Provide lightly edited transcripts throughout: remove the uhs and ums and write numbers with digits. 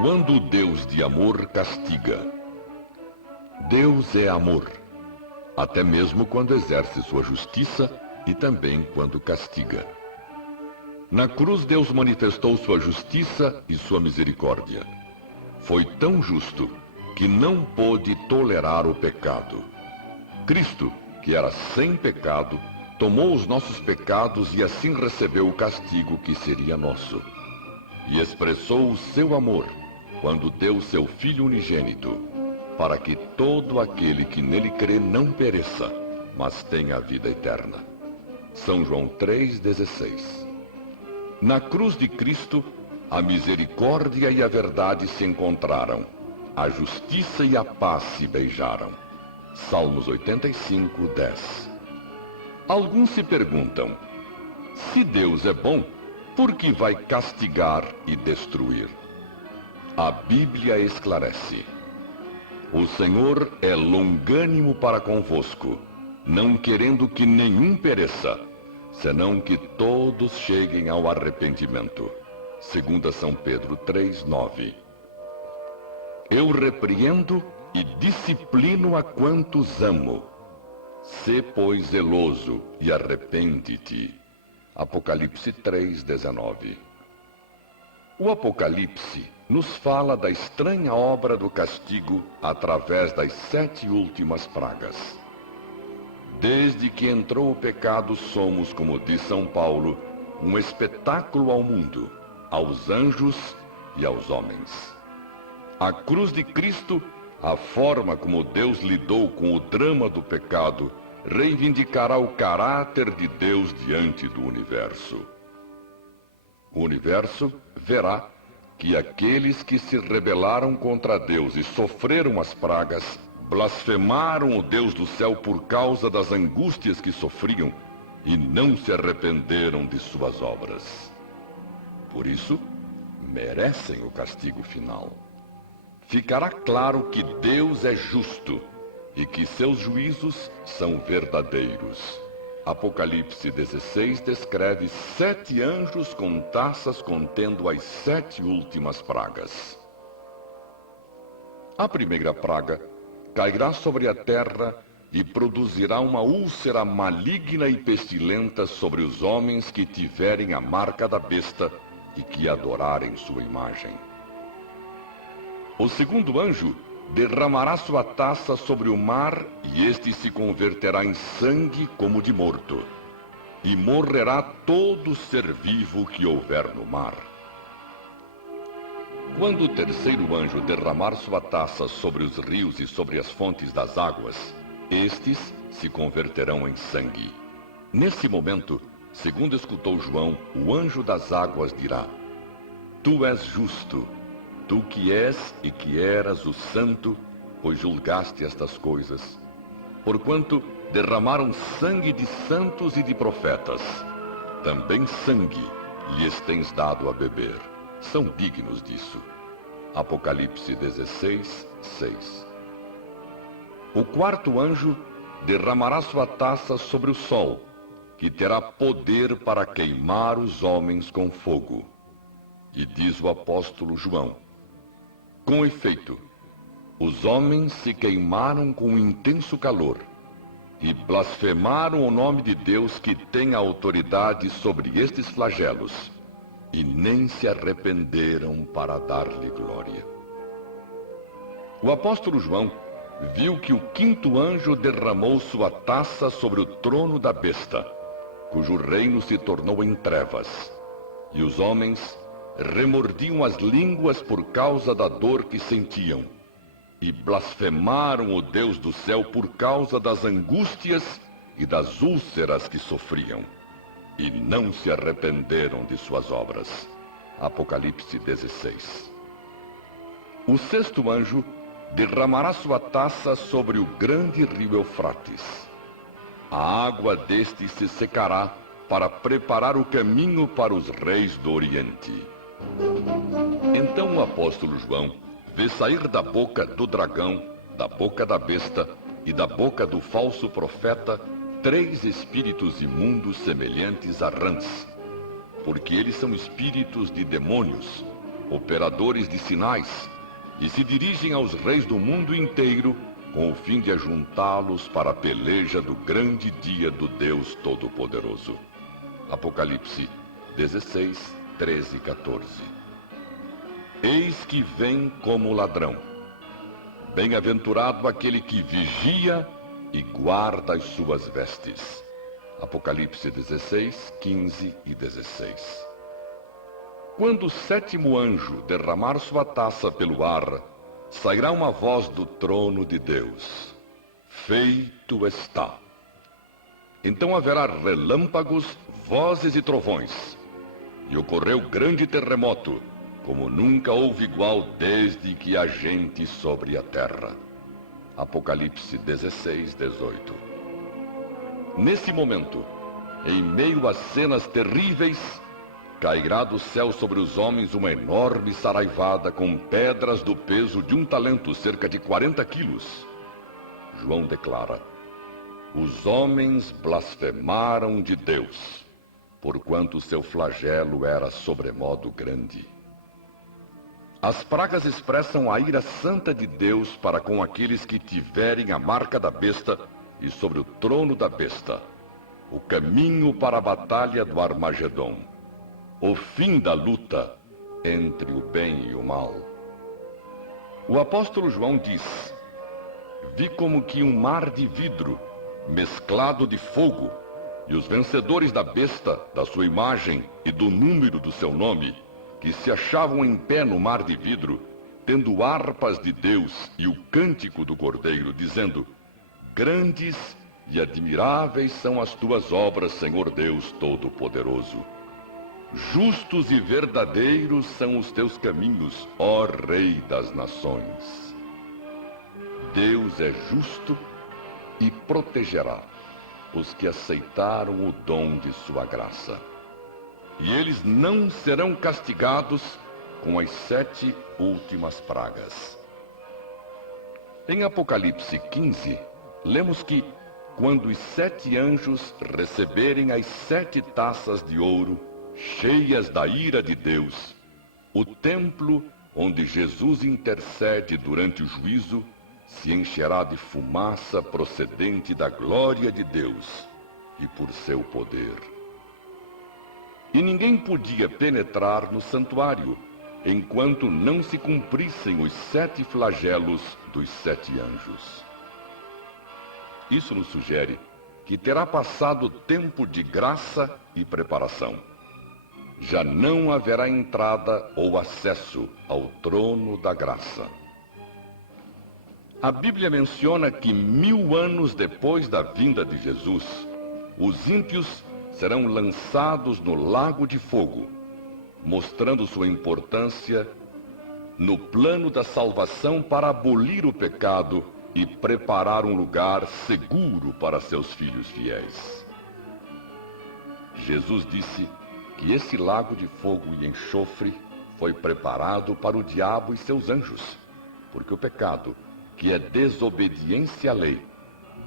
Quando o Deus de amor castiga. Deus é amor, até mesmo quando exerce sua justiça e também quando castiga. Na cruz, Deus manifestou sua justiça e sua misericórdia. Foi tão justo que não pôde tolerar o pecado. Cristo, que era sem pecado, tomou os nossos pecados e assim recebeu o castigo que seria nosso. E expressou o seu amor quando deu seu Filho unigênito, para que todo aquele que nele crê não pereça, mas tenha a vida eterna. São João 3,16. Na cruz de Cristo, a misericórdia e a verdade se encontraram. A justiça e a paz se beijaram. Salmos 85:10. Alguns se perguntam: se Deus é bom, por que vai castigar e destruir? A Bíblia esclarece: o Senhor é longânimo para convosco, não querendo que nenhum pereça, senão que todos cheguem ao arrependimento. 2 São Pedro 3:9. Eu repreendo e disciplino a quantos amo. Sê, pois, zeloso e arrepende-te. Apocalipse 3:19. O Apocalipse nos fala da estranha obra do castigo através das 7 últimas pragas. Desde que entrou o pecado, somos, como diz São Paulo, um espetáculo ao mundo, aos anjos e aos homens. A cruz de Cristo, a forma como Deus lidou com o drama do pecado, reivindicará o caráter de Deus diante do universo. O universo verá que aqueles que se rebelaram contra Deus e sofreram as pragas, blasfemaram o Deus do céu por causa das angústias que sofriam e não se arrependeram de suas obras. Por isso, merecem o castigo final. Ficará claro que Deus é justo e que seus juízos são verdadeiros. Apocalipse 16 descreve 7 anjos com taças contendo as 7 últimas pragas. A primeira praga cairá sobre a terra e produzirá uma úlcera maligna e pestilenta sobre os homens que tiverem a marca da besta e que adorarem sua imagem. O segundo anjo derramará sua taça sobre o mar e este se converterá em sangue como de morto. E morrerá todo ser vivo que houver no mar. Quando o terceiro anjo derramar sua taça sobre os rios e sobre as fontes das águas, estes se converterão em sangue. Nesse momento, segundo escutou João, o anjo das águas dirá: Tu és justo, tu que és e que eras o santo, pois julgaste estas coisas. Porquanto derramaram sangue de santos e de profetas, também sangue lhes tens dado a beber. São dignos disso. Apocalipse 16:6. O quarto anjo derramará sua taça sobre o sol, que terá poder para queimar os homens com fogo. E diz o apóstolo João: com efeito, os homens se queimaram com um intenso calor e blasfemaram o nome de Deus que tem a autoridade sobre estes flagelos, e nem se arrependeram para dar-lhe glória. O apóstolo João viu que o quinto anjo derramou sua taça sobre o trono da besta, cujo reino se tornou em trevas, e os homens remordiam as línguas por causa da dor que sentiam, e blasfemaram o Deus do céu por causa das angústias e das úlceras que sofriam, e não se arrependeram de suas obras. Apocalipse 16. O sexto anjo derramará sua taça sobre o grande rio Eufrates. A água deste se secará para preparar o caminho para os reis do Oriente. Então o apóstolo João vê sair da boca do dragão, da boca da besta e da boca do falso profeta 3 espíritos imundos semelhantes a rãs, porque eles são espíritos de demônios, operadores de sinais, e se dirigem aos reis do mundo inteiro com o fim de ajuntá-los para a peleja do grande dia do Deus Todo-Poderoso. Apocalipse 16, 13 e 14. Eis que vem como ladrão. Bem-aventurado aquele que vigia e guarda as suas vestes. Apocalipse 16, 15 e 16. Quando o sétimo anjo derramar sua taça pelo ar, sairá uma voz do trono de Deus: feito está. Então haverá relâmpagos, vozes e trovões. E ocorreu grande terremoto, como nunca houve igual desde que há gente sobre a terra. Apocalipse 16, 18. Nesse momento, em meio às cenas terríveis, cairá do céu sobre os homens uma enorme saraivada com pedras do peso de 1 talento, cerca de 40 quilos. João declara: os homens blasfemaram de Deus, porquanto seu flagelo era sobremodo grande. As pragas expressam a ira santa de Deus para com aqueles que tiverem a marca da besta e sobre o trono da besta, o caminho para a batalha do Armagedom, o fim da luta entre o bem e o mal. O apóstolo João diz: vi como que um mar de vidro, mesclado de fogo, e os vencedores da besta, da sua imagem e do número do seu nome, que se achavam em pé no mar de vidro, tendo harpas de Deus e o cântico do Cordeiro, dizendo: grandes e admiráveis são as tuas obras, Senhor Deus Todo-Poderoso. Justos e verdadeiros são os teus caminhos, ó Rei das Nações. Deus é justo e protegerá os que aceitaram o dom de sua graça. E eles não serão castigados com as 7 últimas pragas. Em Apocalipse 15, lemos que, quando os 7 anjos receberem as 7 taças de ouro, cheias da ira de Deus, o templo onde Jesus intercede durante o juízo se encherá de fumaça procedente da glória de Deus e por seu poder. E ninguém podia penetrar no santuário enquanto não se cumprissem os 7 flagelos dos 7 anjos. Isso nos sugere que terá passado tempo de graça e preparação. Já não haverá entrada ou acesso ao trono da graça. A Bíblia menciona que 1000 anos depois da vinda de Jesus, os ímpios serão lançados no lago de fogo, mostrando sua importância no plano da salvação para abolir o pecado e preparar um lugar seguro para seus filhos fiéis. Jesus disse que esse lago de fogo e enxofre foi preparado para o diabo e seus anjos, porque o pecado, que é desobediência à lei,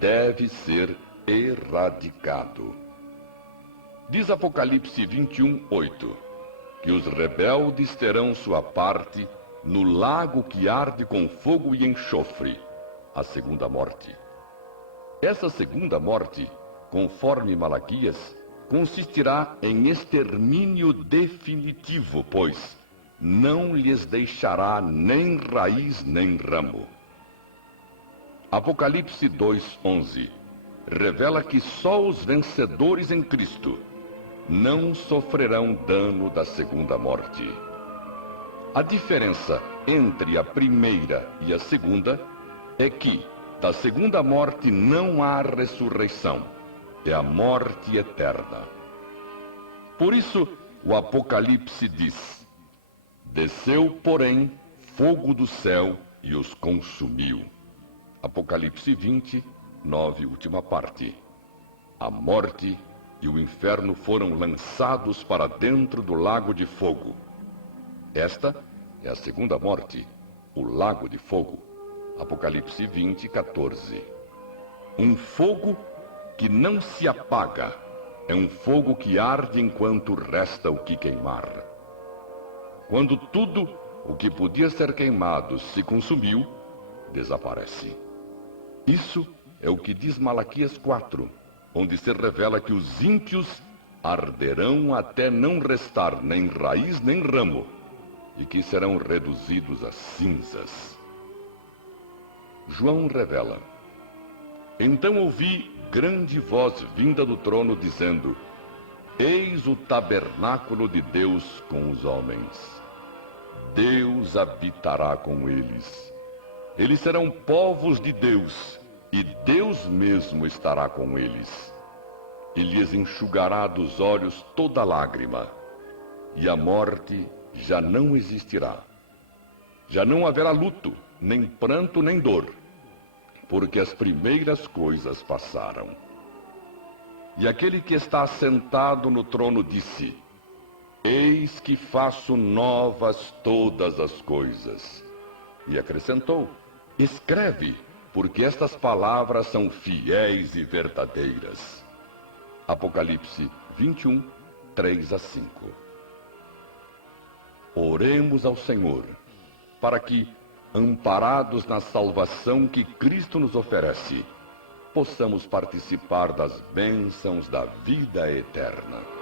deve ser erradicado. Diz Apocalipse 21, 8, que os rebeldes terão sua parte no lago que arde com fogo e enxofre, a segunda morte. Essa segunda morte, conforme Malaquias, consistirá em extermínio definitivo, pois não lhes deixará nem raiz nem ramo. Apocalipse 2:11 revela que só os vencedores em Cristo não sofrerão dano da segunda morte. A diferença entre a primeira e a segunda é que da segunda morte não há ressurreição, é a morte eterna. Por isso, o Apocalipse diz: desceu, porém, fogo do céu e os consumiu. Apocalipse 20, 9, última parte. A morte e o inferno foram lançados para dentro do lago de fogo. Esta é a segunda morte, o lago de fogo. Apocalipse 20, 14. Um fogo que não se apaga, é um fogo que arde enquanto resta o que queimar. Quando tudo o que podia ser queimado se consumiu, desaparece. Isso é o que diz Malaquias 4, onde se revela que os ímpios arderão até não restar nem raiz nem ramo, e que serão reduzidos a cinzas. João revela: então ouvi grande voz vinda do trono dizendo: eis o tabernáculo de Deus com os homens. Deus habitará com eles. Eles serão povos de Deus, e Deus mesmo estará com eles. E lhes enxugará dos olhos toda lágrima, e a morte já não existirá. Já não haverá luto, nem pranto, nem dor, porque as primeiras coisas passaram. E aquele que está assentado no trono disse: eis que faço novas todas as coisas. E acrescentou: escreve, porque estas palavras são fiéis e verdadeiras. Apocalipse 21, 3 a 5. Oremos ao Senhor, para que, amparados na salvação que Cristo nos oferece, possamos participar das bênçãos da vida eterna.